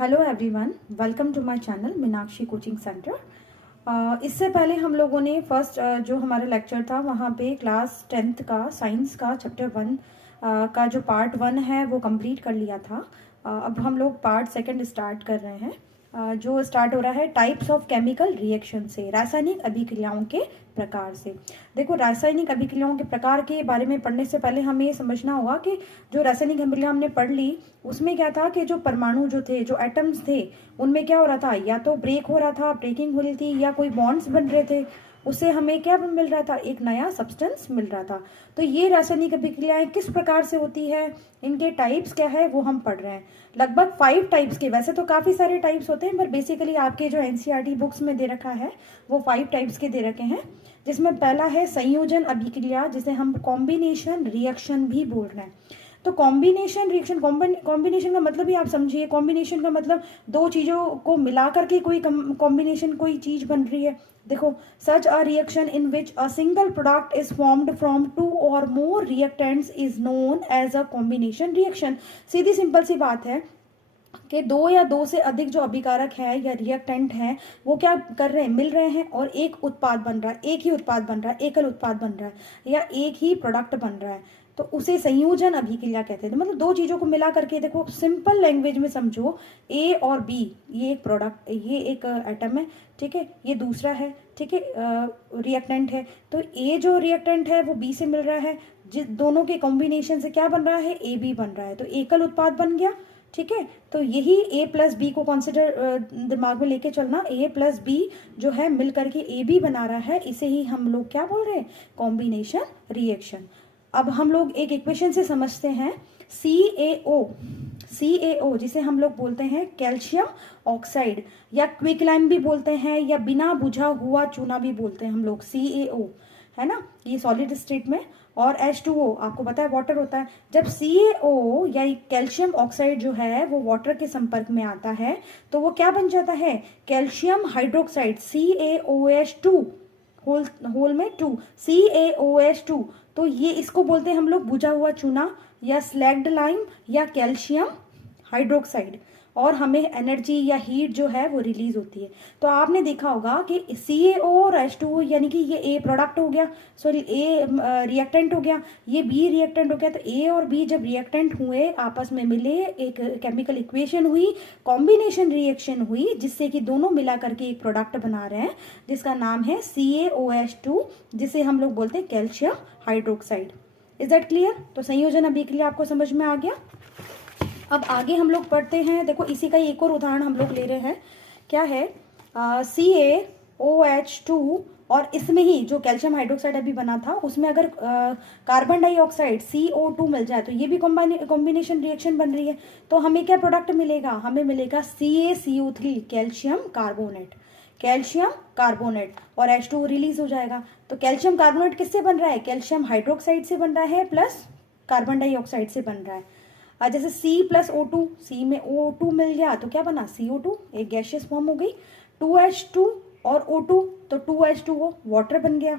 Hello everyone, welcome to my channel Meenakshi coaching centre. इससे पहले हम लोगों ने फर्स्ट जो हमारा लेक्चर था वहाँ पे क्लास 10th का साइंस का चैप्टर 1 का जो पार्ट 1 है वो कंप्लीट कर लिया था। अब हम लोग पार्ट 2 स्टार्ट कर रहे हैं, जो स्टार्ट हो रहा है टाइप्स ऑफ केमिकल रिएक्शन से, रासायनिक अभिक्रियाओं के प्रकार से। देखो, रासायनिक अभिक्रियाओं के प्रकार के बारे में पढ़ने से पहले हमें ये समझना होगा कि जो रासायनिक अभिक्रिया हमने पढ़ ली उसमें क्या था कि जो परमाणु जो थे, जो एटम्स थे, उनमें क्या हो रहा था, या तो ब्रेक हो रहा था, ब्रेकिंग हो रही थी, या कोई बॉन्ड्स बन रहे थे, उससे हमें क्या मिल रहा था, एक नया सब्सटेंस मिल रहा था। तो ये रासायनिक अभिक्रियाएं किस प्रकार से होती है, इनके टाइप्स क्या है वो हम पढ़ रहे हैं। लगभग 5 टाइप्स के, वैसे तो काफ़ी सारे टाइप्स होते हैं पर बेसिकली आपके जो एनसीईआरटी बुक्स में दे रखा है वो 5 टाइप्स के दे रखे हैं। जिसमें पहला है संयोजन अभिक्रिया, जिसे हम कॉम्बिनेशन रिएक्शन भी बोल रहे हैं। तो कॉम्बिनेशन रिएक्शन, कॉम्बिनेशन का मतलब ही आप समझिए, कॉम्बिनेशन का मतलब दो चीज़ों को मिला करके कोई कॉम्बिनेशन, कोई चीज़ बन रही है। देखो, such a reaction in which a single product is formed from 2 or more reactants is known as a combination reaction. सीधी सिंपल सी बात है कि 2 या 2 से अधिक जो अभिकारक है या रिएक्टेंट हैं वो क्या कर रहे हैं, मिल रहे हैं और एक उत्पाद बन रहा है, एक ही उत्पाद बन रहा है, एकल उत्पाद बन रहा है या एक ही प्रोडक्ट बन रहा है, तो उसे संयोजन अभिक्रिया कहते हैं। तो मतलब दो चीज़ों को मिला करके, देखो सिंपल लैंग्वेज में समझो, ए और बी, ये एक प्रोडक्ट, ये एक एटम है, ठीक है, ये दूसरा है, ठीक है, रिएक्टेंट है। तो ए जो रिएक्टेंट है वो बी से मिल रहा है, जिस दोनों के कॉम्बिनेशन से क्या बन रहा है, ए बी बन रहा है, तो एकल उत्पाद बन गया। ठीक है, तो यही ए प्लस बी को कंसिडर दिमाग में लेके चलना, ए प्लस बी जो है मिल करके ए बी बना रहा है, इसे ही हम लोग क्या बोल रहे हैं, कॉम्बिनेशन रिएक्शन। अब हम लोग एक इक्वेशन से समझते हैं, CaO जिसे हम लोग बोलते हैं कैल्शियम ऑक्साइड, या क्विकलाइम भी बोलते हैं, या बिना बुझा हुआ चूना भी बोलते हैं हम लोग, CaO है ना, ये सॉलिड स्टेट में। और H2O आपको पता है वाटर होता है। जब CaO या कैल्शियम ऑक्साइड जो है वो वाटर के संपर्क में आता है तो वो क्या बन जाता है, कैल्शियम हाइड्रोक्साइड, CaOH2, होल में 2, CaOH2। तो ये इसको बोलते हैं हम लोग बुझा हुआ चूना, या स्लैग्ड लाइम, या कैल्शियम हाइड्रोक्साइड, और हमें एनर्जी या हीट जो है वो रिलीज होती है। तो आपने देखा होगा कि CaO और H2O, यानी कि ये A प्रोडक्ट हो गया, सॉरी A रिएक्टेंट हो गया, ये B रिएक्टेंट हो गया। तो A और B जब रिएक्टेंट हुए, आपस में मिले, एक केमिकल इक्वेशन हुई, कॉम्बिनेशन रिएक्शन हुई, जिससे कि दोनों मिला करके एक प्रोडक्ट बना रहे हैं जिसका नाम है CaOH2, जिसे हम लोग बोलते हैं calcium hydroxide. Is that clear? तो संयोजन अभिक्रिया आपको समझ में आ गया। अब आगे हम लोग पढ़ते हैं। देखो, इसी का एक और उदाहरण हम लोग ले रहे हैं, क्या है, CaOH2, और इसमें ही जो कैल्शियम हाइड्रोक्साइड अभी बना था उसमें अगर कार्बन डाइऑक्साइड CO2 मिल जाए तो ये भी कॉम्बिनेशन रिएक्शन बन रही है। तो हमें क्या प्रोडक्ट मिलेगा, हमें मिलेगा CaCO3, calcium carbonate, calcium carbonate, और H2O रिलीज हो जाएगा। तो कैल्शियम कार्बोनेट किससे बन रहा है, कैल्शियम हाइड्रोक्साइड से बन रहा है, प्लस कार्बन डाइऑक्साइड से बन रहा है। जैसे C प्लस O2, C में O2 मिल गया तो क्या बना, CO2, एक गैशियस फॉर्म हो गई, 2H2 और O2, तो 2H2O वाटर बन गया।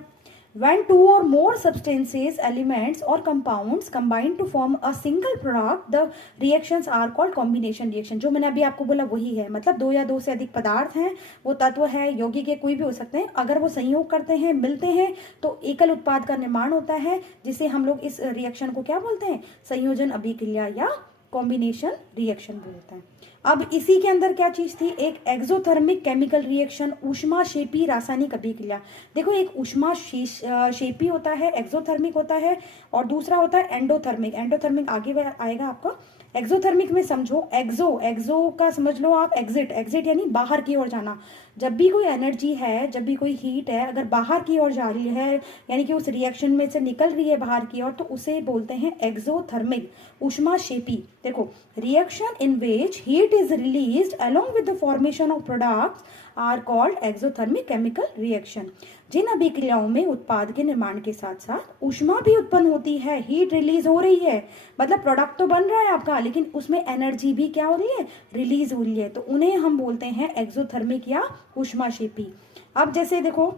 When 2 or more substances, elements or compounds combine to form a single product, the reactions are called combination reaction। जो मैंने अभी आपको बोला वही है, मतलब 2 या 2 से अधिक पदार्थ हैं, वो तत्व है, यौगिक के कोई भी हो सकते हैं, अगर वो संयोग करते हैं, मिलते हैं, तो एकल उत्पाद का निर्माण होता है, जिसे हम लोग इस रिएक्शन को क्या बोलते हैं, संयोजन अभिक्रिया या कॉम्बिनेशन रिएक्शन बोलते हैं। अब इसी के अंदर क्या चीज थी, एक एक्सोथर्मिक केमिकल रिएक्शन, ऊष्माक्षेपी रासायनिक अभिक्रिया। देखो, एक ऊष्माक्षेपी होता है, एक्सोथर्मिक होता है, और दूसरा होता है एंडोथर्मिक। एंडोथर्मिक आगे आएगा आपका। एक्सोथर्मिक में समझो, एक्सो का समझ लो आप, एग्जिट यानी बाहर की ओर जाना। जब भी कोई एनर्जी है, जब भी कोई हीट है, अगर बाहर की ओर जा रही है, यानी कि उस रिएक्शन में से निकल रही है बाहर की ओर, तो उसे बोलते हैं एक्सोथर्मिक, ऊष्माक्षेपी। देखो, reaction in which heat is released along with the formation of products are called exothermic chemical reaction. जिन अभिक्रियाओं में उत्पाद के निर्माण के साथ साथ ऊष्मा भी उत्पन्न होती है, हीट रिलीज हो रही है, मतलब प्रोडक्ट तो बन रहा है आपका, लेकिन उसमें एनर्जी भी क्या हो रही है, रिलीज हो रही है, तो उन्हें हम बोलते हैं एक्सोथर्मिक या ऊष्माक्षेपी। अब जैसे देखो,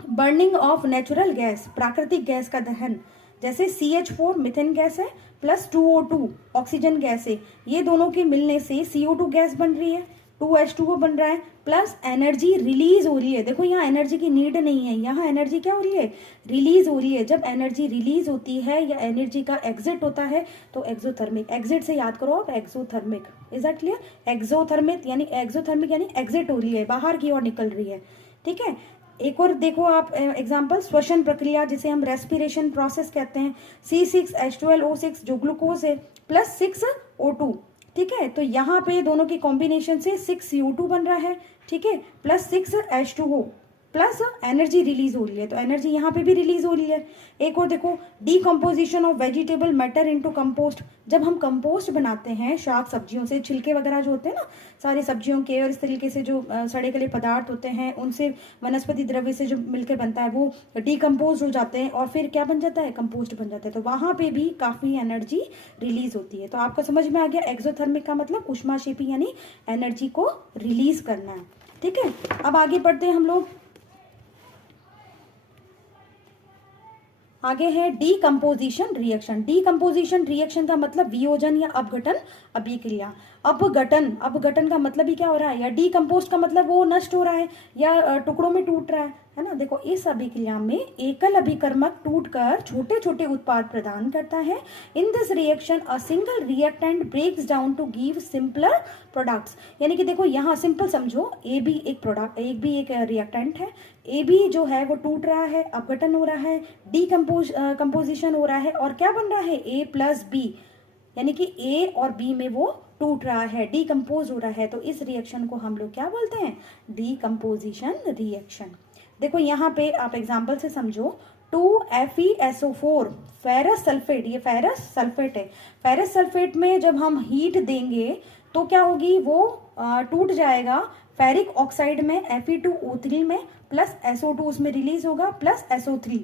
बर्निंग ऑफ नेचुरल गैस, प्राकृतिक गैस का दहन, जैसे CH4 मीथेन गैस है प्लस 2O2 ऑक्सीजन गैस है, ये दोनों के मिलने से CO2 गैस बन रही है, 2H2O बन रहा है, प्लस एनर्जी रिलीज हो रही है। देखो यहाँ एनर्जी की नीड नहीं है, यहाँ एनर्जी क्या हो रही है, रिलीज हो रही है। जब एनर्जी रिलीज होती है या एनर्जी का एग्जिट होता है तो एक्सोथर्मिक, एग्जिट से याद करो आप exothermic, is that clear? Exothermic यानी एग्जिट हो रही है, बाहर की ओर निकल रही है, ठीक है। एक और देखो आप एग्जांपल, श्वसन प्रक्रिया जिसे हम रेस्पिरेशन प्रोसेस कहते हैं, C6H12O6 जो ग्लूकोज है प्लस 6O2, ठीक है। तो यहाँ पे दोनों की कॉम्बिनेशन से 6CO2 बन रहा है, ठीक है, plus 6H2O, plus energy release हो रही है, तो एनर्जी यहाँ पे भी रिलीज हो रही है। एक और देखो, decomposition of vegetable matter into compost, जब हम कंपोस्ट बनाते हैं शाक सब्जियों से, छिलके वगैरह जो होते हैं ना सारी सब्जियों के, और इस तरीके से जो सड़े गले पदार्थ होते हैं उनसे वनस्पति द्रव्य से जो मिलकर बनता है वो डीकम्पोज हो जाते हैं और फिर क्या बन जाता है, कंपोस्ट बन जाता है। तो वहाँ पे भी काफ़ी एनर्जी रिलीज होती है। तो आपको समझ में आ गया, एक्सोथर्मिक का मतलब ऊष्माक्षेपी यानी एनर्जी को रिलीज करना है, ठीक है। अब आगे बढ़ते हैं हम लोग, आगे है डीकम्पोजिशन रिएक्शन। डीकम्पोजिशन रिएक्शन का मतलब वियोजन या अपघटन अभिक्रिया। अपघटन का मतलब ही क्या हो रहा है, या डीकम्पोस्ट का मतलब वो नष्ट हो रहा है या टुकड़ों में टूट रहा है ना। देखो इस अभिक्रिया में एकल अभिकर्मक टूटकर छोटे छोटे उत्पाद प्रदान करता है। In this reaction a single reactant breaks down to give simpler products. यानी कि देखो यहाँ सिंपल समझो, ए भी एक रिएक्टेंट है, ए भी जो है वो टूट रहा है, अपघटन हो रहा है, कंपोजिशन हो रहा है, और क्या बन रहा है, A प्लस B, यानी कि A और B में वो टूट रहा है, डीकम्पोज हो रहा है। तो इस रिएक्शन को हम लोग क्या बोलते हैं, डीकम्पोजिशन रिएक्शन। देखो यहाँ पे आप एग्जाम्पल से समझो, 2FeSO4 फेरस सल्फेट, ये फेरस सल्फेट है, फेरस सल्फेट में जब हम हीट देंगे तो क्या होगी, वो टूट जाएगा फेरिक ऑक्साइड में Fe2O3 में, प्लस SO2 उसमें रिलीज होगा, प्लस SO3।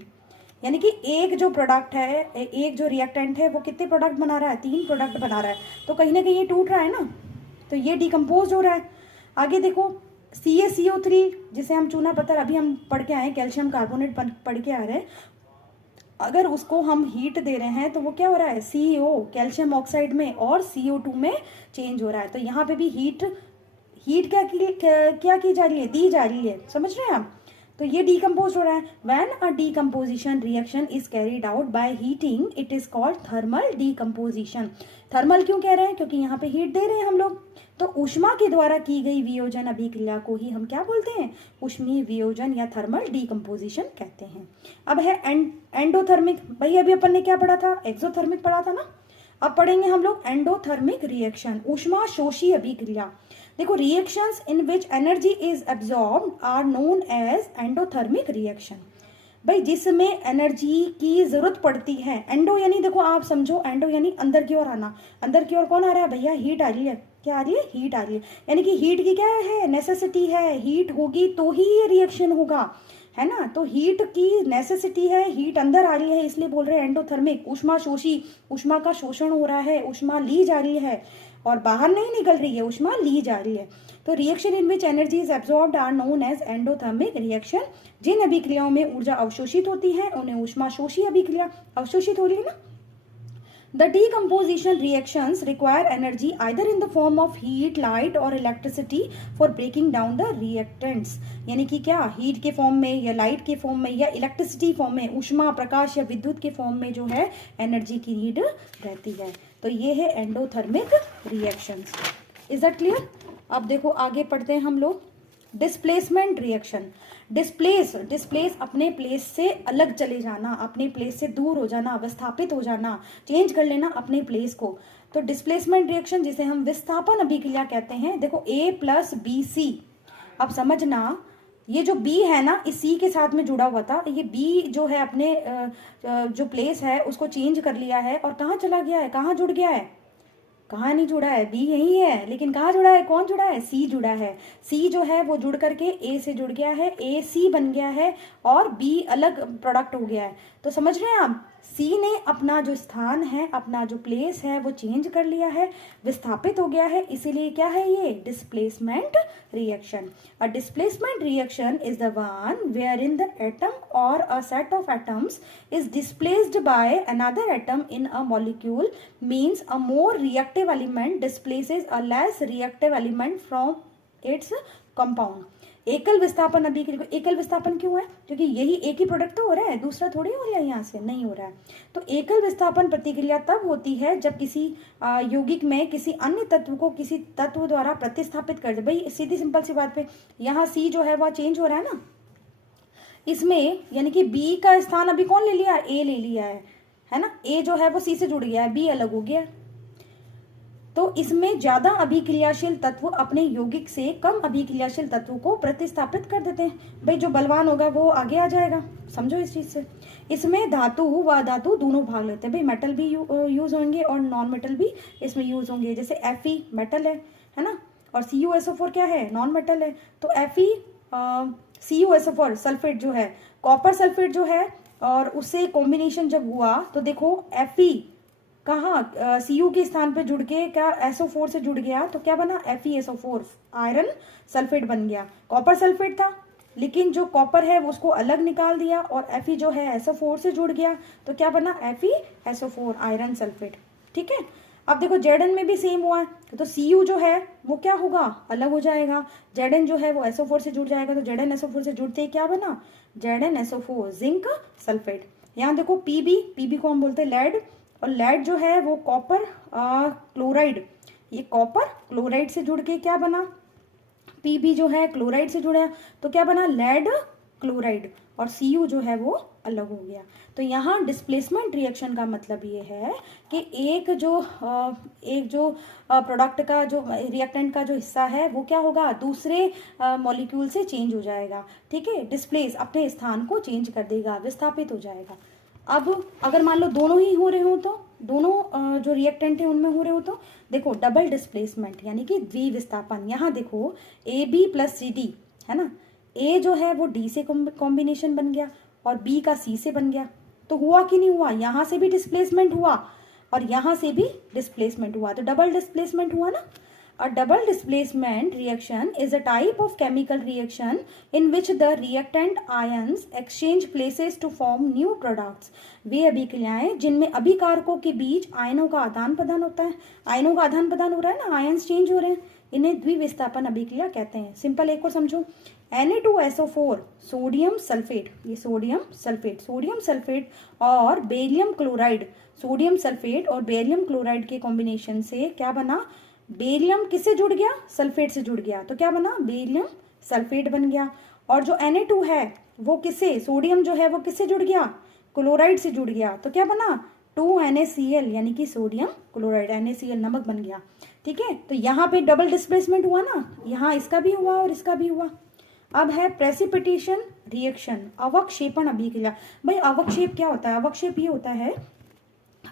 यानी कि एक जो प्रोडक्ट है, एक जो रिएक्टेंट है वो कितने प्रोडक्ट बना रहा है, 3 प्रोडक्ट बना रहा है। तो कहीं ना कहीं ये टूट रहा है ना, तो ये डिकम्पोज हो रहा है। आगे देखो, CaCO3 जिसे हम चूना पत्थर अभी हम पढ़ के आए हैं, कैल्शियम कार्बोनेट पढ़ के आ रहे हैं, अगर उसको हम हीट दे रहे हैं तो वो क्या हो रहा है, CO कैल्शियम ऑक्साइड में और CO2 में चेंज हो रहा है। तो यहाँ पे भी हीट क्या की जा रही है, दी जा रही है, समझ रहे हैं आप। तो ये डीकम्पोज हो रहा है। When a decomposition reaction is carried out by heating it is called thermal decomposition. Thermal क्यों कह रहे हैं, क्योंकि यहाँ पे हीट दे रहे हैं हम लोग। तो ऊष्मा के द्वारा की गई वियोजन अभिक्रिया को ही हम क्या बोलते हैं, ऊष्मीय वियोजन या थर्मल डीकम्पोजिशन कहते हैं। अब है एंडोथर्मिक। भाई अभी अपन ने क्या पढ़ा था, एक्सोथर्मिक पढ़ा था ना, अब पढ़ेंगे हम लोग एंडोथर्मिक रिएक्शन, ऊष्मा शोषी अभिक्रिया। देखो, reactions in which energy is absorbed are known as endothermic reaction. भाई जिसमें एनर्जी की जरूरत पड़ती है, एंडो यानी देखो आप समझो, एंडो यानी अंदर की ओर आना, अंदर की ओर कौन आ रहा है भैया, हीट आ रही है, क्या आ रही है, हीट आ रही है। यानी कि हीट की क्या है, नेसेसिटी है, हीट होगी तो ही ये रिएक्शन होगा, है ना। तो हीट की नेसेसिटी है, हीट अंदर आ रही है, इसलिए बोल रहे हैं एंडोथर्मिक। ऊष्मा शोषी, ऊष्मा का शोषण हो रहा है, ऊष्मा ली जा रही है और बाहर नहीं निकल रही है, ऊष्मा ली जा रही है। तो reaction in which energy is absorbed are known as endothermic reaction. जिन अभिक्रियाओं में ऊर्जा अवशोषित होती है उन्हें ऊष्मा शोषी अभिक्रिया, अवशोषित हो रही है ना। The decomposition reactions require energy either in the form of heat, light or electricity for breaking down the reactants। यानी कि क्या, हीट के फॉर्म में या लाइट के फॉर्म में या इलेक्ट्रिसिटी फॉर्म में, ऊष्मा प्रकाश या विद्युत के फॉर्म में जो है एनर्जी की नीड रहती है। तो ये है endothermic reactions. Is that clear. अब देखो आगे पढ़ते हैं हम लोग, डिस्प्लेसमेंट रिएक्शन। डिस्प्लेस अपने प्लेस से अलग चले जाना, अपने प्लेस से दूर हो जाना, विस्थापित हो जाना, चेंज कर लेना अपने प्लेस को। तो डिस्प्लेसमेंट रिएक्शन जिसे हम विस्थापन अभिक्रिया कहते हैं। देखो A प्लस BC, अब समझना ये जो B है ना, इस C के साथ में जुड़ा हुआ था, ये B जो है अपने जो प्लेस है उसको चेंज कर लिया है और कहाँ चला गया है, कहाँ जुड़ गया है, कहाँ नहीं जुड़ा है, B यही है, लेकिन कहाँ जुड़ा है, कौन जुड़ा है, C जुड़ा है। C जो है वो जुड़ करके A से जुड़ गया है, AC बन गया है और B अलग प्रोडक्ट हो गया है। तो समझ रहे हैं आप, सी ने अपना जो स्थान है, अपना जो प्लेस है वो चेंज कर लिया है, विस्थापित हो गया है, इसीलिए क्या है ये displacement reaction. A displacement reaction is the one where in the atom or a set of atoms is displaced by another atom in a molecule, means a more reactive element displaces a less reactive element from its compound. एकल विस्थापन अभिक्रिया, एकल विस्थापन क्यों है? क्योंकि यही एक ही प्रोडक्ट तो हो रहा है, दूसरा थोड़ी हो रहा है, यहाँ से नहीं हो रहा है। तो एकल विस्थापन प्रतिक्रिया तब होती है जब किसी यौगिक में किसी अन्य तत्व को किसी तत्व द्वारा प्रतिस्थापित कर दे। भाई सीधी सिंपल सी बात पे यहाँ सी जो है वह चेंज हो रहा है ना, इसमें यानी कि बी का स्थान अभी कौन ले लिया? ए ले लिया है ना। ए जो है वो सी से जुड़ गया है, बी अलग हो गया। तो इसमें ज्यादा अभिक्रियाशील तत्व अपने यौगिक से कम अभिक्रियाशील तत्व को प्रतिस्थापित कर देते हैं। भाई जो बलवान होगा वो आगे आ जाएगा, समझो इस चीज से। इसमें धातु व अधातु दोनों भाग लेते हैं। भाई मेटल भी यूज होंगे और नॉन मेटल भी इसमें यूज होंगे। जैसे Fe मेटल है ना, और CuSO4 क्या है? नॉन मेटल है। तो Fe CuSO4 सल्फेट जो है, कॉपर सल्फेट जो है, और उससे कॉम्बिनेशन जब हुआ तो देखो Fe कहाँ Cu के स्थान पे जुड़ के क्या SO4 से जुड़ गया, तो क्या बना? FeSO4 आयरन सल्फेट बन गया। कॉपर सल्फेट था, लेकिन जो कॉपर है वो उसको अलग निकाल दिया और Fe जो है SO4 से जुड़ गया, तो क्या बना? FeSO4 iron sulphate. ठीक है। अब देखो Zn में भी सेम हुआ है, तो Cu जो है वो क्या होगा? अलग हो जाएगा। Zn जो है वो SO4 से जुड़ जाएगा, तो ZnSO4 से जुड़ते ही क्या बना? ZnSO4 zinc sulphate. यहाँ देखो Pb को हम बोलते हैं लेड, और लेड जो है वो कॉपर क्लोराइड, ये कॉपर क्लोराइड से जुड़ के क्या बना? Pb जो है क्लोराइड से जुड़ा, तो क्या बना? लेड क्लोराइड, और Cu जो है वो अलग हो गया। तो यहाँ डिस्प्लेसमेंट रिएक्शन का मतलब ये है कि एक जो प्रोडक्ट का जो रिएक्टेंट का जो हिस्सा है वो क्या होगा? दूसरे मॉलिक्यूल से चेंज हो जाएगा। ठीक है, डिस्प्लेस अपने स्थान को चेंज कर देगा, विस्थापित हो जाएगा। अब अगर मान लो दोनों ही हो रहे हो, तो दोनों जो रिएक्टेंट है उनमें हो रहे हो, तो देखो डबल डिस्प्लेसमेंट यानी कि द्विविस्थापन। यहाँ देखो AB + CD है ना, A जो है वो D से कॉम्बिनेशन बन गया और B का C से बन गया, तो हुआ कि नहीं हुआ? यहाँ से भी डिस्प्लेसमेंट हुआ और यहाँ से भी डिस्प्लेसमेंट हुआ, तो डबल डिस्प्लेसमेंट हुआ ना। A double displacement reaction is a type of chemical reaction in which the reactant ions exchange places to form new products. वे अभिक्रियाएं जिनमें अभिकारकों के बीच आयनों का आदान प्रदान होता है। आयनों का आदान प्रदान हो रहा है ना, आयन्स चेंज हो रहे हैं, इन्हें द्विविस्थापन अभिक्रिया कहते हैं। सिंपल एक और समझो, Na2SO4 सोडियम सल्फेट, ये सोडियम सल्फेट और बेरियम क्लोराइड, सोडियम सल्फेट और बेरियम क्लोराइड के कॉम्बिनेशन से क्या बना? बेरियम किससे जुड़ गया? सल्फेट से जुड़ गया, तो क्या बना? बेरियम सल्फेट बन गया। और जो Na2 है वो किससे? सोडियम जो है वो किससे जुड़ गया? क्लोराइड से जुड़ गया, तो क्या बना? 2NaCl यानी कि सोडियम क्लोराइड, NaCl नमक बन गया। ठीक है, तो यहाँ पे डबल डिस्प्लेसमेंट हुआ ना, यहाँ इसका भी हुआ और इसका भी हुआ। अब है प्रेसिपिटेशन रिएक्शन, अवक्षेपण अभिक्रिया। भाई अवक्षेप क्या होता है? अवक्षेप ये होता है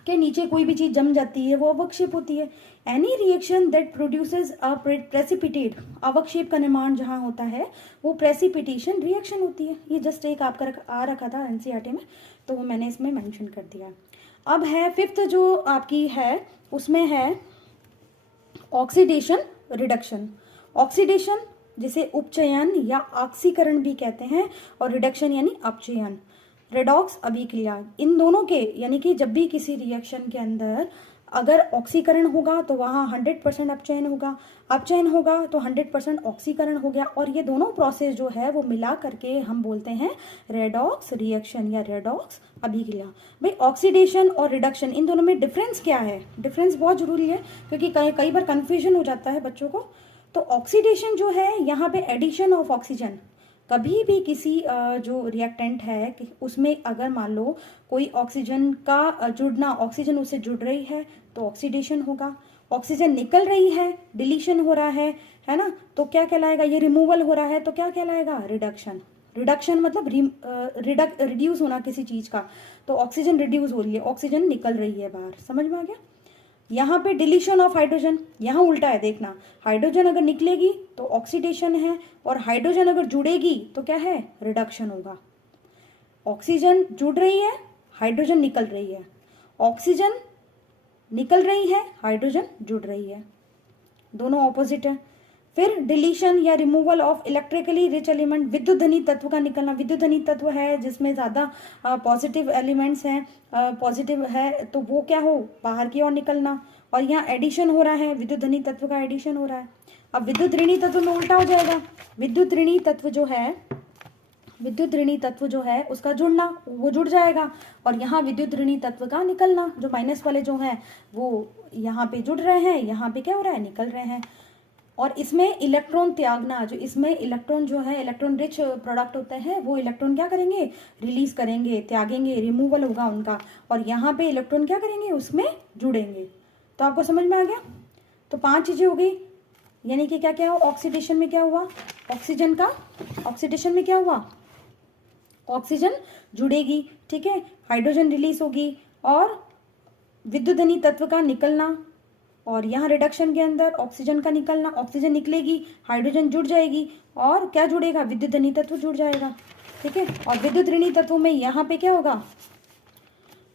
कि नीचे कोई भी चीज जम जाती है वो अवक्षेप होती है। Any reaction that produces a precipitate, अवक्षेप का निर्माण जहाँ होता है वो प्रेसिपिटेशन रिएक्शन होती है। ये जस्ट एक आपका आ रखा था NCERT में, तो वो मैंने इसमें मेंशन कर दिया। अब है फिफ्थ जो आपकी है, उसमें है ऑक्सीडेशन रिडक्शन। ऑक्सीडेशन जिसे उपचयन या ऑक्सीकरण भी कहते हैं, और रिडक्शन यानी अपचयन। रेडॉक्स अभिक्रिया, इन दोनों के यानी कि जब भी किसी रिएक्शन के अंदर अगर ऑक्सीकरण होगा तो वहाँ 100% अपचयन होगा, अपचयन होगा तो 100% ऑक्सीकरण हो गया, और ये दोनों प्रोसेस जो है वो मिला करके हम बोलते हैं रेडॉक्स रिएक्शन या रेडॉक्स अभिक्रिया। भाई ऑक्सीडेशन और रिडक्शन इन दोनों में डिफरेंस क्या है? डिफरेंस बहुत जरूरी है क्योंकि कई बार कन्फ्यूजन हो जाता है बच्चों को। तो ऑक्सीडेशन जो है यहाँ पे एडिशन ऑफ ऑक्सीजन, कभी भी किसी जो रिएक्टेंट है उसमें अगर मान लो कोई ऑक्सीजन का जुड़ना, ऑक्सीजन उससे जुड़ रही है तो ऑक्सीडेशन होगा। ऑक्सीजन निकल रही है, डिलीशन हो रहा है ना, तो क्या कहलाएगा? ये रिमूवल हो रहा है तो क्या कहलाएगा? रिडक्शन। रिडक्शन मतलब रिड्यूस होना किसी चीज का, तो ऑक्सीजन रिड्यूस हो रही है, ऑक्सीजन निकल रही है बाहर, समझ में आ गया। यहाँ पे डिलीशन ऑफ हाइड्रोजन, यहाँ उल्टा है, देखना, हाइड्रोजन अगर निकलेगी तो ऑक्सीडेशन है, और हाइड्रोजन अगर जुड़ेगी तो क्या है? रिडक्शन होगा। ऑक्सीजन जुड़ रही है, हाइड्रोजन निकल रही है, ऑक्सीजन निकल रही है, हाइड्रोजन जुड़ रही है, दोनों ऑपोजिट है। फिर डिलीशन या removal of electrically rich element, विद्युत धनी तत्व का निकलना। विद्युत धनी तत्व है जिसमें ज़्यादा पॉजिटिव एलिमेंट्स हैं, पॉजिटिव है तो वो क्या हो, बाहर की ओर निकलना। और यहाँ एडिशन हो रहा है, विद्युत धनी तत्व का एडिशन हो रहा है। अब विद्युत ऋणी तत्व में उल्टा हो जाएगा, विद्युत ऋणी तत्व जो है उसका जुड़ना, वो जुड़ जाएगा। और यहाँ विद्युत ऋणी तत्व का निकलना, जो माइनस वाले जो हैं वो यहाँ पे जुड़ रहे हैं, यहाँ पे क्या हो रहा है, निकल रहे हैं। और इसमें इलेक्ट्रॉन त्यागना, जो इसमें इलेक्ट्रॉन जो है, इलेक्ट्रॉन रिच प्रोडक्ट होते हैं, वो इलेक्ट्रॉन क्या करेंगे, रिलीज करेंगे, त्यागेंगे, रिमूवल होगा उनका। और यहाँ पे इलेक्ट्रॉन क्या करेंगे, उसमें जुड़ेंगे। तो आपको समझ में आ गया। तो 5 चीजें हो गई, यानी कि क्या क्या हो, ऑक्सीडेशन में क्या हुआ, ऑक्सीडेशन में क्या हुआ, ऑक्सीजन जुड़ेगी, ठीक है, हाइड्रोजन रिलीज होगी, और विद्युत धनी तत्व का निकलना, और यहाँ रिडक्शन के अंदर ऑक्सीजन का निकलना, ऑक्सीजन निकलेगी, हाइड्रोजन जुड़ जाएगी, और क्या जुड़ेगा, विद्युत धनी तत्व जुड़ जाएगा, ठीक है। और विद्युत ऋणी तत्व में यहाँ पे क्या होगा,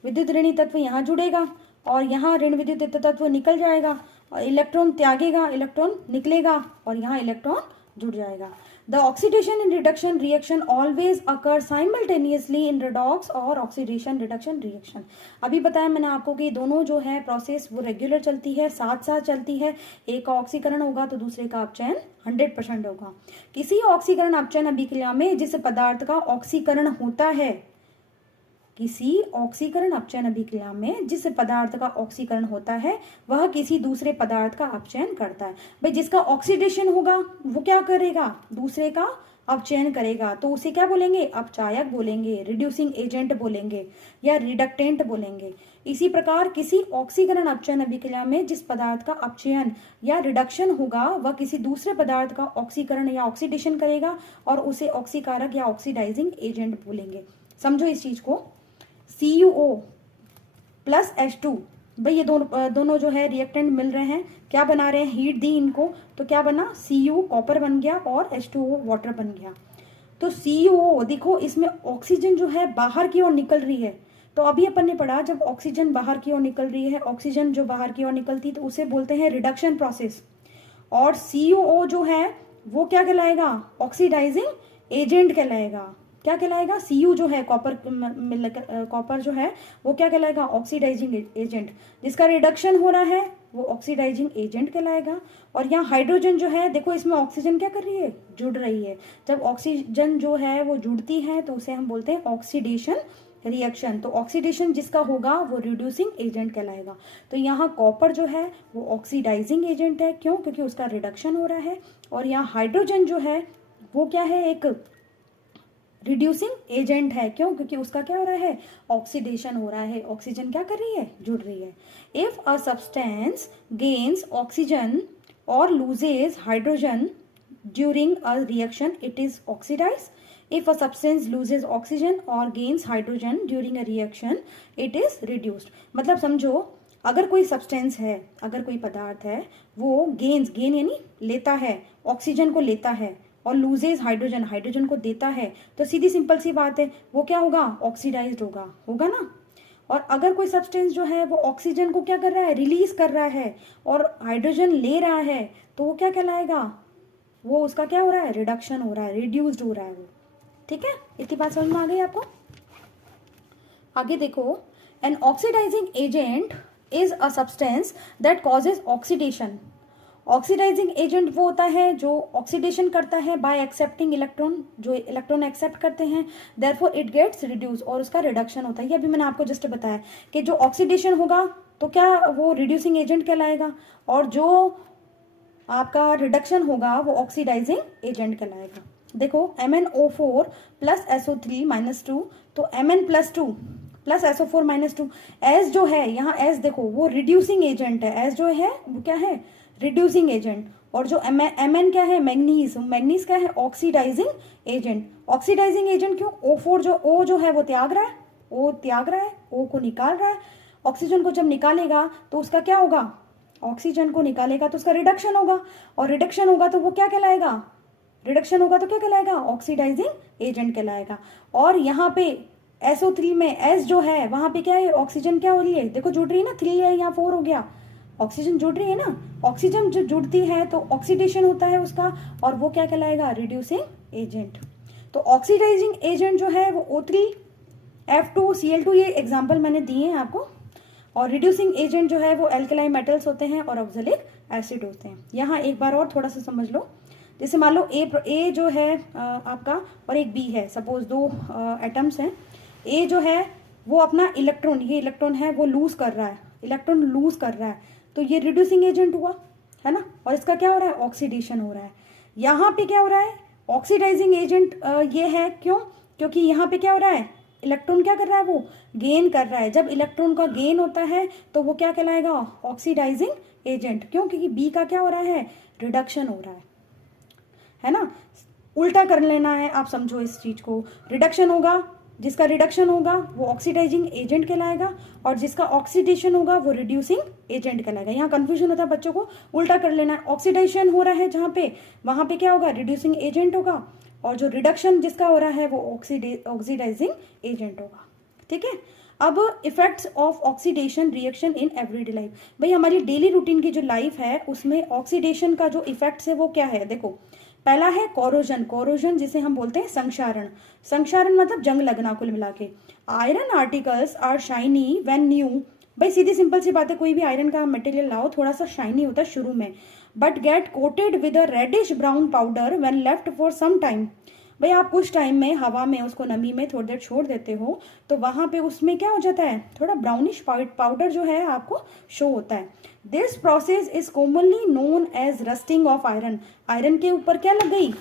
विद्युत ऋणी तत्व यहाँ जुड़ेगा, और यहाँ ऋण विद्युत तत्व निकल जाएगा, और इलेक्ट्रॉन त्यागेगा, इलेक्ट्रॉन निकलेगा, और यहाँ इलेक्ट्रॉन जुड़ जाएगा। The oxidation in reduction reaction always occur simultaneously in redox और ऑक्सीडेशन रिडक्शन रिएक्शन। अभी बताया मैंने आपको कि दोनों जो है प्रोसेस वो रेगुलर चलती है, साथ साथ चलती है। एक का ऑक्सीकरण होगा तो दूसरे का अपचयन 100% होगा। किसी ऑक्सीकरण अपचयन अभिक्रिया में जिस पदार्थ का ऑक्सीकरण होता है, किसी ऑक्सीकरण अपचयन अभिक्रिया में जिस पदार्थ का ऑक्सीकरण होता है वह किसी दूसरे पदार्थ का अपचयन करता है। भाई जिसका ऑक्सीडेशन होगा वो क्या करेगा, दूसरे का अपचयन करेगा, तो उसे क्या बोलेंगे, अपचायक बोलेंगे, रिड्यूसिंग एजेंट बोलेंगे, या रिडक्टेंट बोलेंगे। इसी प्रकार किसी ऑक्सीकरण अपचयन अभिक्रिया में जिस पदार्थ का अपचयन या रिडक्शन होगा वह किसी दूसरे पदार्थ का ऑक्सीकरण या ऑक्सीडेशन करेगा, और उसे ऑक्सीकारक या ऑक्सीडाइजिंग एजेंट बोलेंगे। समझो इस चीज को। CuO प्लस H2, भाई ये दोनों जो है रिएक्टेंट मिल रहे हैं, क्या बना रहे हैं, हीट दी इनको, तो क्या बना, Cu कॉपर बन गया और H2O वाटर बन गया। तो CuO देखो, इसमें ऑक्सीजन जो है बाहर की ओर निकल रही है। तो अभी अपन ने पढ़ा, जब ऑक्सीजन बाहर की ओर निकल रही है, ऑक्सीजन जो बाहर की ओर निकलती तो उसे बोलते हैं रिडक्शन प्रोसेस। और CuO जो है वो क्या कहलाएगा, ऑक्सीडाइजिंग एजेंट कहलाएगा। क्या कहलाएगा, Cu जो है कॉपर जो है वो क्या कहलाएगा, ऑक्सीडाइजिंग एजेंट। जिसका रिडक्शन हो रहा है वो ऑक्सीडाइजिंग एजेंट कहलाएगा। और यहाँ हाइड्रोजन जो है, देखो इसमें ऑक्सीजन क्या कर रही है, जुड़ रही है। जब ऑक्सीजन जो है वो जुड़ती है तो उसे हम बोलते हैं ऑक्सीडेशन रिएक्शन। तो ऑक्सीडेशन जिसका होगा वो रिड्यूसिंग एजेंट कहलाएगा। तो यहाँ कॉपर जो है वो ऑक्सीडाइजिंग एजेंट है, क्यों, क्योंकि उसका रिडक्शन हो रहा है। और यहाँ हाइड्रोजन जो है वो क्या है, एक रिड्यूसिंग एजेंट है, क्यों, क्योंकि उसका क्या हो रहा है, ऑक्सीडेशन हो रहा है, ऑक्सीजन क्या कर रही है, जुड़ रही है। If a substance gains oxygen or loses hydrogen during a reaction it is oxidise. If a substance loses oxygen or gains hydrogen during a reaction it is reduced. मतलब समझो, अगर कोई सब्सटेंस है, अगर कोई पदार्थ है, वो गेन यानी लेता है, ऑक्सीजन को लेता है, और लूजेज हाइड्रोजन, हाइड्रोजन को देता है, तो सीधी सिंपल सी बात है, वो क्या होगा, ऑक्सीडाइज्ड होगा ना। और अगर कोई सब्सटेंस जो है वो ऑक्सीजन को क्या कर रहा है, रिलीज कर रहा है, और हाइड्रोजन ले रहा है, तो वो क्या कहलाएगा, वो उसका क्या हो रहा है, रिडक्शन हो रहा है, रिड्यूस्ड हो रहा है वो। ठीक है, इतनी बात समझ में आ गई आपको। आगे देखो, an oxidising agent is a substance that causes oxidation. Oxidising agent वो होता है जो ऑक्सीडेशन करता है बाय एक्सेप्टिंग इलेक्ट्रॉन, जो इलेक्ट्रॉन एक्सेप्ट करते हैं, देयरफॉर इट गेट्स रिड्यूस, और उसका रिडक्शन होता है। ये अभी मैंने आपको जस्ट बताया कि जो ऑक्सीडेशन होगा तो क्या वो रिड्यूसिंग एजेंट कहलाएगा, और जो आपका रिडक्शन होगा वो ऑक्सीडाइजिंग एजेंट कहलाएगा। देखो MnO4 प्लस SO3 माइनस 2, तो Mn plus 2 plus SO4 minus 2, S जो है यहाँ S देखो वो रिड्यूसिंग एजेंट है, S जो है वो क्या है, रिड्यूसिंग एजेंट। और जो Mn क्या है, मैग्नीज क्या है, ऑक्सीडाइजिंग एजेंट। ऑक्सीडाइजिंग एजेंट क्यों, O4 जो O जो है वो त्याग रहा है, O को निकाल रहा है। ऑक्सीजन को जब निकालेगा तो उसका क्या होगा, ऑक्सीजन को निकालेगा तो उसका रिडक्शन होगा, और रिडक्शन होगा तो वो क्या कहलाएगा, ऑक्सीडाइजिंग एजेंट कहलाएगा। और यहाँ पे SO3 में S जो है वहां पे क्या है, ऑक्सीजन क्या हो रही है, देखो जुड़ रही है ना, 3 है यहाँ 4 हो गया, ऑक्सीजन जुड़ रही है ना। ऑक्सीजन जब जुड़ती है तो ऑक्सीडेशन होता है उसका, और वो क्या कहलाएगा, रिड्यूसिंग एजेंट। तो ऑक्सीडाइजिंग एजेंट जो है वो O3 F2Cl2, ये एग्जाम्पल मैंने दिए हैं आपको। और रिड्यूसिंग एजेंट जो है वो एल्कलाई मेटल्स होते हैं और ऑक्जेलिक एसिड होते हैं। यहाँ एक बार और थोड़ा सा समझ लो, जैसे मान लो ए जो है आपका और एक बी है, सपोज 2 एटम्स हैं। ए जो है वो अपना इलेक्ट्रॉन, ये इलेक्ट्रॉन है वो लूज कर रहा है, इलेक्ट्रॉन लूज कर रहा है, तो ये रिड्यूसिंग एजेंट हुआ है ना। और इसका क्या हो रहा है, ऑक्सीडेशन हो रहा है। यहाँ पे क्या हो रहा है, ऑक्सीडाइजिंग एजेंट ये है, क्यों, क्योंकि यहाँ पे क्या हो रहा है, इलेक्ट्रॉन क्या कर रहा है, वो गेन कर रहा है। जब इलेक्ट्रॉन का गेन होता है तो वो क्या कहलाएगा, ऑक्सीडाइजिंग एजेंट। क्यों, क्योंकि बी का क्या हो रहा है, रिडक्शन हो रहा है ना। उल्टा कर लेना है, आप समझो इस चीज को, रिडक्शन होगा, जिसका रिडक्शन होगा वो ऑक्सीडाइजिंग एजेंट कहलाएगा, और जिसका ऑक्सीडेशन होगा वो रिड्यूसिंग एजेंट कहलाएगा। यहाँ कंफ्यूजन होता है बच्चों को, उल्टा कर लेना है। ऑक्सीडेशन हो रहा है जहाँ पे, वहां पे क्या होगा, रिड्यूसिंग एजेंट होगा, और जो रिडक्शन जिसका हो रहा है वो ऑक्सीडाइजिंग एजेंट होगा। ठीक है। अब effects of oxidation reaction in everyday life. भाई हमारी डेली रूटीन की जो लाइफ है उसमें ऑक्सीडेशन का जो इफेक्ट्स है वो क्या है, देखो पहला है कोरोजन, कोरोजन जिसे हम बोलते हैं संक्षारण, संक्षारण मतलब जंग लगना कुल मिला के। Iron articles are shiny when new, भाई सीधी सिंपल सी बात है, कोई भी आयरन का मटेरियल लाओ थोड़ा सा शाइनी होता है शुरू में, but get coated with a reddish brown powder when left for some time. भाई आप कुछ टाइम में हवा में उसको नमी में थोड़ी देर छोड़ देते हो तो वहां पे उसमें क्या हो जाता है, थोड़ा ब्राउनिश पाउडर जो है आपको शो होता है। This process is commonly known as rusting of iron. Iron के ऊपर क्या लग गई,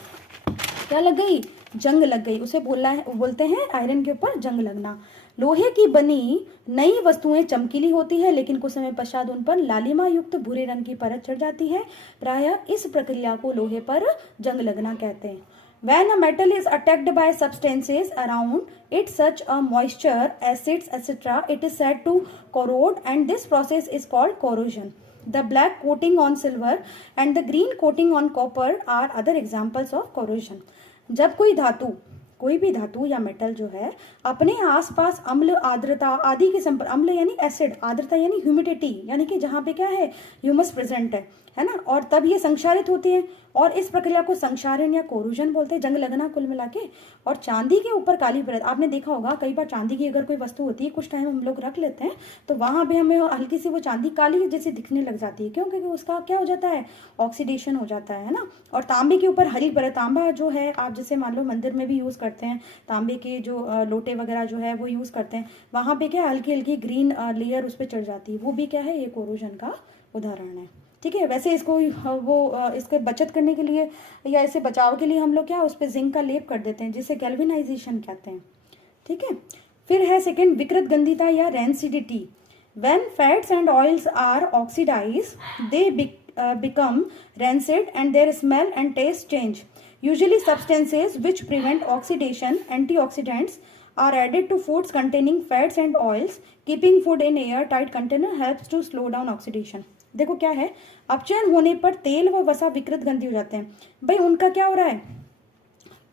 क्या लग गई, जंग लग गई, उसे बोलते हैं आयरन के ऊपर जंग लगना। लोहे की बनी नई वस्तुएं चमकीली होती है लेकिन कुछ समय पश्चात उन पर लालिमा युक्त भूरे रंग की परत चढ़ जाती है, प्रायः इस प्रक्रिया को लोहे पर जंग लगना कहते हैं। When a metal is attacked by substances around it, such as moisture, acids, etc., it is said to corrode, and this process is called corrosion. The black coating on silver and the green coating on copper are other examples of corrosion. जब कोई भी धातु या metal जो है अपने आसपास अम्ल आर्द्रता आदि के संपर्क, अम्ल यानी एसिड, आर्द्रता यानी ह्यूमिडिटी, यानी कि जहाँ पे क्या है, ह्यूमस प्रेजेंट है ना, और तब ये संक्षारित होती है, और इस प्रक्रिया को संक्षारण या कोरोजन बोलते हैं, जंग लगना कुल मिला के। और चांदी के ऊपर काली परत, आपने देखा होगा कई बार चांदी की अगर कोई वस्तु होती है कुछ टाइम हम लोग रख लेते हैं तो वहां पे हमें हल्की सी वो चांदी काली जैसी दिखने लग जाती है, क्यों, क्योंकि उसका क्या हो जाता है, ऑक्सीडेशन हो जाता है ना। और तांबे के ऊपर हरी परत, तांबा जो है आप जैसे मान लो मंदिर में भी यूज करते हैं, तांबे के जो लोटे वगैरह जो है वो यूज करते हैं, वहां पे क्या हल्की हल्की ग्रीन लेयर उस पर चढ़ जाती है, वो भी क्या है, ये कोरोजन का उदाहरण है। ठीक है। वैसे इसको इसको बचत करने के लिए या इसे बचाव के लिए हम लोग क्या उस पर जिंक का लेप कर देते हैं जिसे गैल्वेनाइजेशन कहते हैं। ठीक है। फिर है सेकंड विकृत गंधिता या rancidity. When fats and oils are oxidise they become rancid and their smell and taste change. Usually substances which prevent oxidation, antioxidants are added to foods containing fats and oils. Keeping food in air-tight container helps to slow down oxidation. देखो क्या है, अपचयन होने पर तेल व वसा विकृत गंधी हो जाते हैं। भाई उनका क्या हो रहा है,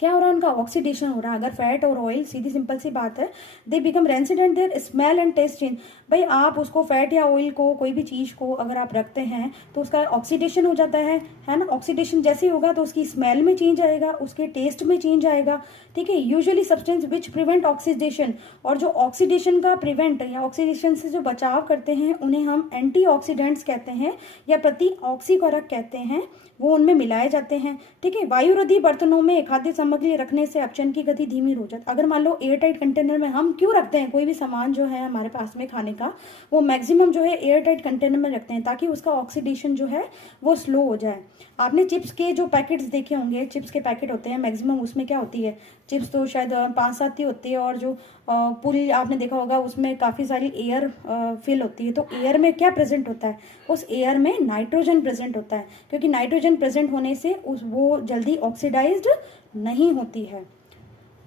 उनका ऑक्सीडेशन हो रहा है। अगर फैट और ऑयल, सीधी सिंपल सी बात है, they become rancid and their smell and taste change. भाई आप उसको फैट या ऑयल को, कोई भी चीज को अगर आप रखते हैं तो उसका ऑक्सीडेशन हो जाता है ना। ऑक्सीडेशन जैसे होगा तो उसकी स्मेल में चेंज आएगा, उसके टेस्ट में चेंज आएगा। ठीक है। Usually substance which prevent oxidation, और जो ऑक्सीडेशन का प्रिवेंट या ऑक्सीडेशन से जो बचाव करते हैं उन्हें हम एंटीऑक्सीडेंट्स कहते हैं या प्रति ऑक्सीकारक कहते हैं, वो उनमें मिलाए जाते हैं। ठीक है। वायुरोधी बर्तनों में खाद्य सामग्री रखने से अपचयन की गति धीमी हो जाती है। अगर मान लो एयर टाइट कंटेनर में हम क्यों रखते हैं, कोई भी सामान जो है हमारे पास में खाने का, वो मैक्सिमम जो है एयर टाइट कंटेनर में रखते हैं ताकि उसका ऑक्सीडेशन जो है वो स्लो हो जाए। आपने चिप्स के जो पैकेट्स देखे होंगे, चिप्स के पैकेट होते हैं मैक्सिमम, उसमें क्या होती है, चिप्स तो शायद 5-7 ही होती है, और जो पुल आपने देखा होगा उसमें काफ़ी सारी एयर फिल होती है। तो एयर में क्या प्रेजेंट होता है, उस एयर में नाइट्रोजन प्रेजेंट होता है, क्योंकि नाइट्रोजन प्रेजेंट होने से वो जल्दी ऑक्सीडाइज्ड नहीं होती है।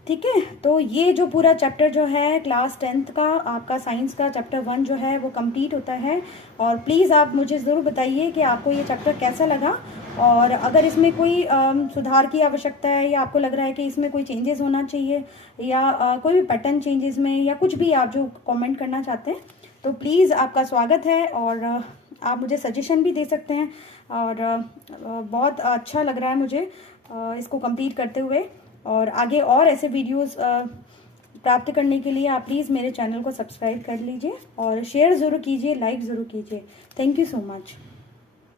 ठीक है। तो ये जो पूरा चैप्टर जो है क्लास 10th का आपका साइंस का चैप्टर 1 जो है वो कंप्लीट होता है। और प्लीज़ आप मुझे ज़रूर बताइए कि आपको ये चैप्टर कैसा लगा, और अगर इसमें कोई सुधार की आवश्यकता है या आपको लग रहा है कि इसमें कोई चेंजेस होना चाहिए या कोई भी पैटर्न चेंजेस में या कुछ भी आप जो कमेंट करना चाहते हैं तो प्लीज़ आपका स्वागत है। और आप मुझे सजेशन भी दे सकते हैं। और बहुत अच्छा लग रहा है मुझे इसको कंप्लीट करते हुए। और आगे और ऐसे वीडियोस प्राप्त करने के लिए आप प्लीज़ मेरे चैनल को सब्सक्राइब कर लीजिए और शेयर ज़रूर कीजिए, लाइक ज़रूर कीजिए। Thank you so much.